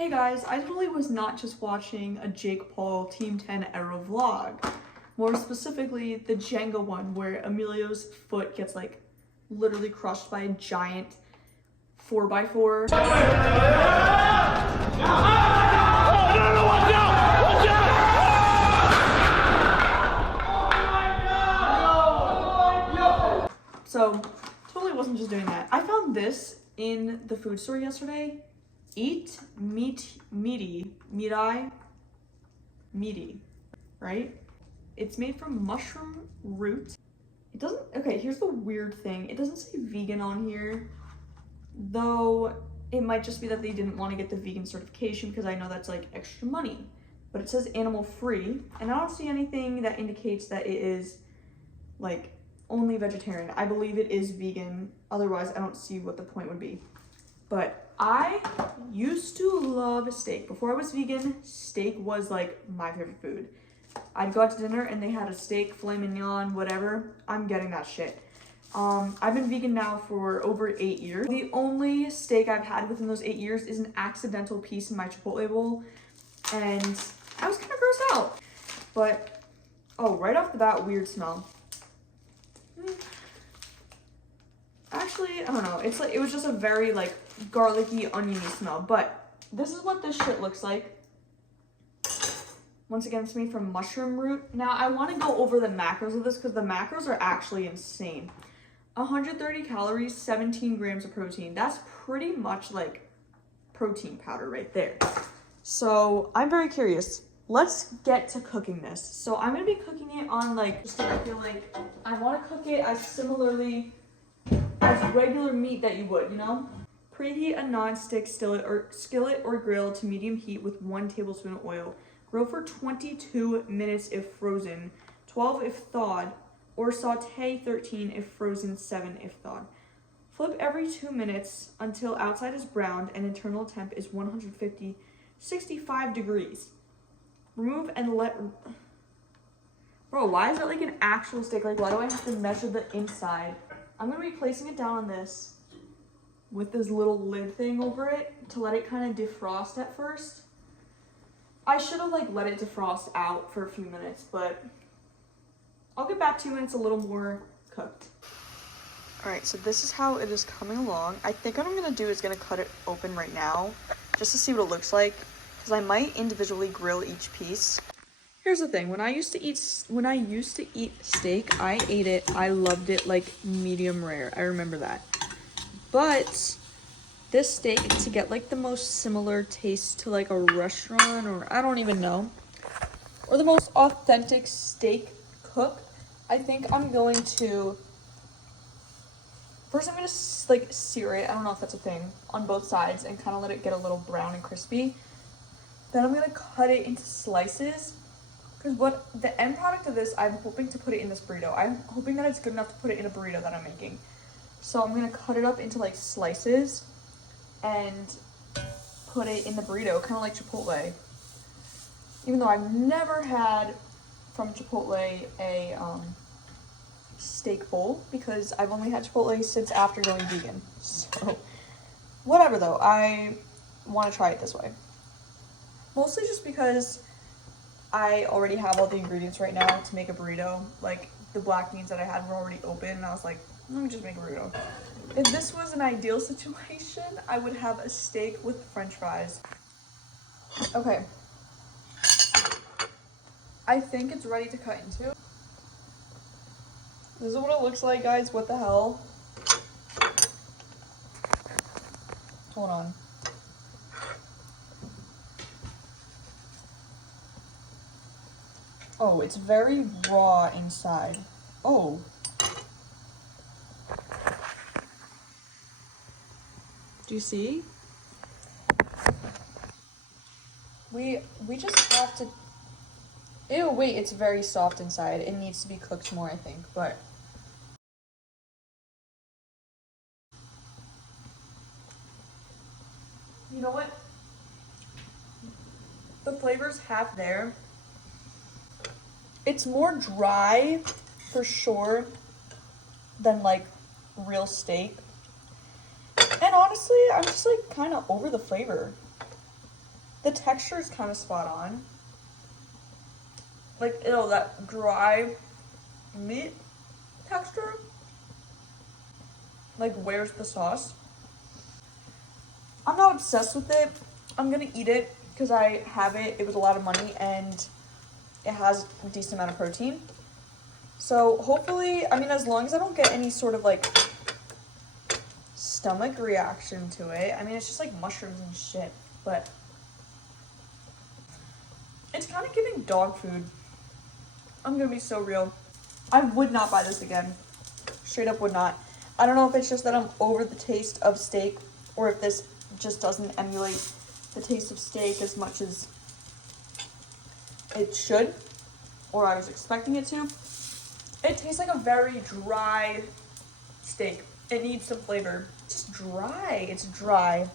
Hey guys, I totally was not just watching a Jake Paul Team 10 Aero vlog. More specifically, the Jenga one where Emilio's foot gets like literally crushed by a giant 4x4. So, totally wasn't just doing that. I found this in the food store yesterday. Eat meaty, right? It's made from mushroom root. It doesn't, okay, here's the weird thing. It doesn't say vegan on here, though it might just be that they didn't want to get the vegan certification because I know that's like extra money. But it says animal free, and I don't see anything that indicates that it is like only vegetarian. I believe it is vegan, otherwise I don't see what the point would be. But I used to love steak. Before I was vegan, steak was like my favorite food. I'd go out to dinner and they had a steak, filet mignon, whatever. I'm getting that shit. I've been vegan now for over 8 years. The only steak I've had within those 8 years is an accidental piece in my Chipotle bowl, and I was kind of grossed out. But, oh, right off the bat, weird smell. Actually, I don't know. It's like, it was just a very like garlicky, oniony smell. But this is what this shit looks like. Once again, it's made from mushroom root. Now, I want to go over the macros of this because the macros are actually insane. 130 calories, 17 grams of protein. That's pretty much like protein powder right there. So I'm very curious. Let's get to cooking this. So I'm going to be cooking it on like, just like I feel like I want to cook it as similarly as regular meat that you would, you know? Preheat a non-stick skillet or grill to medium heat with 1 tablespoon of oil. Grill for 22 minutes if frozen, 12 if thawed, or saute 13 if frozen, 7 if thawed. Flip every 2 minutes until outside is browned and internal temp is 65 degrees. Remove and let... Bro, why is that like an actual steak? Like, why do I have to measure the inside? I'm going to be placing it down on this with this little lid thing over it to let it kind of defrost at first. I should have like let it defrost out for a few minutes, but I'll get back to you when it's a little more cooked. All right, so this is how it is coming along. I think what I'm going to do is going to cut it open right now just to see what it looks like, because I might individually grill each piece. Here's the thing, when I used to eat steak, I ate it, I loved it like medium rare. I remember that. But this steak, to get like the most similar taste to like a restaurant, or I don't even know, or the most authentic steak cooked, I think I'm going to, first I'm going to like sear it, I don't know if that's a thing, on both sides and kind of let it get a little brown and crispy. Then I'm going to cut it into slices. Because what the end product of this, I'm hoping to put it in this burrito. I'm hoping that it's good enough to put it in a burrito that I'm making. So I'm going to cut it up into like slices and put it in the burrito, kind of like Chipotle. Even though I've never had from Chipotle a steak bowl, because I've only had Chipotle since after going vegan. So whatever though, I want to try it this way. Mostly just because I already have all the ingredients right now to make a burrito. Like, the black beans that I had were already open, and I was like, let me just make a burrito. If this was an ideal situation, I would have a steak with french fries. Okay. I think it's ready to cut into. This is what it looks like, guys. What the hell? Hold on. Oh, it's very raw inside. Oh. Do you see? We just have to... Ew, wait, it's very soft inside. It needs to be cooked more, I think, but... You know what? The flavor's half there. It's more dry, for sure, than like real steak. And honestly, I'm just like kind of over the flavor. The texture is kind of spot on. Like, ew, that dry meat texture. Like, where's the sauce? I'm not obsessed with it. I'm gonna eat it because I have it. It was a lot of money and it has a decent amount of protein. So hopefully, I mean, as long as I don't get any sort of like stomach reaction to it. I mean, it's just like mushrooms and shit, but it's kind of giving dog food. I'm gonna be so real. I would not buy this again. Straight up would not. I don't know if it's just that I'm over the taste of steak or if this just doesn't emulate the taste of steak as much as it should or I was expecting it to. It tastes like a very dry steak. It needs some flavor. It's just dry. It's dry.